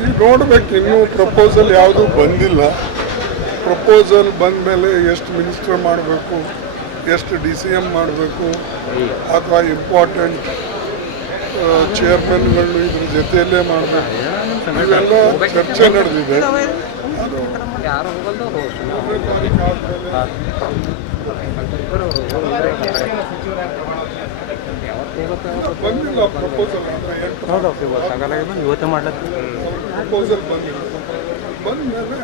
ಈಗ ನೋಡ್ಬೇಕು, ಇನ್ನೂ ಪ್ರಪೋಸಲ್ ಯಾವುದೂ ಬಂದಿಲ್ಲ. ಪ್ರಪೋಸಲ್ ಬಂದ ಮೇಲೆ ಎಷ್ಟು ಮಿನಿಸ್ಟರ್ ಮಾಡಬೇಕು, ಎಷ್ಟು DCM ಮಾಡಬೇಕು, ಅಥವಾ ಇಂಪಾರ್ಟೆಂಟ್ ಚೇರ್ಮನ್ಗಳು ಇದ್ರ ಜೊತೆಯಲ್ಲೇ ಮಾಡಬೇಕು, ಇವೆಲ್ಲ ಚರ್ಚೆ ನಡೆದಿದೆ. ಅದು ಬಂದಿಲ್ಲ ಪ್ರಪೋಸಲ್. ಪ್ರಪೋಸಲ್ ಬಂದಿಲ್ಲ. ಬಂದ ಮೇಲೆ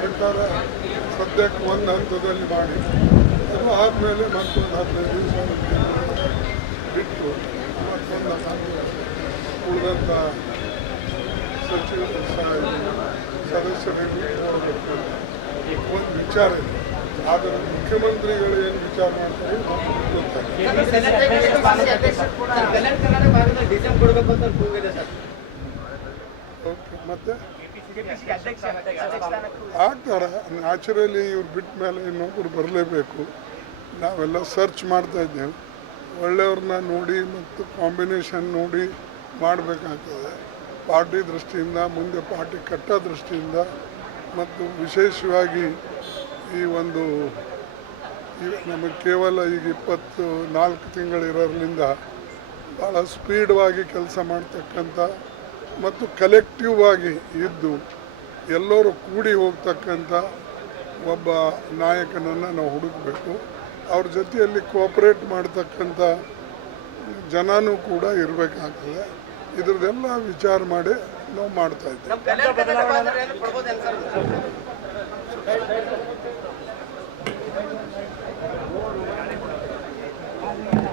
ಪ್ರಕಾರ ಸದ್ಯಕ್ಕೆ ಒಂದು ಹಂತದಲ್ಲಿ ಮಾಡಿ, ಅದು ಆದಮೇಲೆ ಮತ್ತೊಂದು 15 ದಿವಸ ಬಿಟ್ಟು ಮತ್ತೊಂದು ಉಳಿದಂಥ ಸಚಿವರು ಸದಸ್ಯರಿಗೆ ನೋಡಬೇಕು. ಒಂದು ವಿಚಾರ ಇದೆ, ಆದರೆ ಮುಖ್ಯಮಂತ್ರಿಗಳು ಏನು ವಿಚಾರ ಮಾಡ್ತಾರೆ ಓಕೆ. ಮತ್ತೆ ಆಗ್ತಾರೆ ನ್ಯಾಚುರಲಿ. ಇವ್ರು ಬಿಟ್ಟ ಮೇಲೆ ಇನ್ನೊಬ್ಬರು ಬರಲೇಬೇಕು. ನಾವೆಲ್ಲ ಸರ್ಚ್ ಮಾಡ್ತಾ ಇದ್ದೇವೆ, ಒಳ್ಳೆಯವ್ರನ್ನ ನೋಡಿ ಮತ್ತು ಕಾಂಬಿನೇಷನ್ ನೋಡಿ ಮಾಡಬೇಕಾಗ್ತದೆ. ಪಾರ್ಟಿ ದೃಷ್ಟಿಯಿಂದ, ಮುಂದೆ ಪಾರ್ಟಿ ಕಟ್ಟೋ ದೃಷ್ಟಿಯಿಂದ, ಮತ್ತು ವಿಶೇಷವಾಗಿ ಈ ಒಂದು ನಮಗೆ ಕೇವಲ ಈಗ 24 ತಿಂಗಳಿರೋದ್ರಿಂದ ಭಾಳ ಸ್ಪೀಡ್ವಾಗಿ ಕೆಲಸ ಮಾಡ್ತಕ್ಕಂಥ ಮತ್ತು ಕಲೆಕ್ಟಿವ್ ಆಗಿ ಇದ್ದು ಎಲ್ಲರೂ ಕೂಡಿ ಹೋಗ್ತಕ್ಕಂಥ ಒಬ್ಬ ನಾಯಕನನ್ನು ನಾವು ಹುಡುಕಬೇಕು. ಅವ್ರ ಜೊತೆಯಲ್ಲಿ ಕೋಆಪ್ರೇಟ್ ಮಾಡ್ತಕ್ಕಂಥ ಜನನೂ ಕೂಡ ಇರಬೇಕಾಗ್ತದೆ. ಇದ್ರದ್ದೆಲ್ಲ ವಿಚಾರ ಮಾಡಿ ನಾವು ಮಾಡ್ತಾ ಇದ್ದೀವಿ.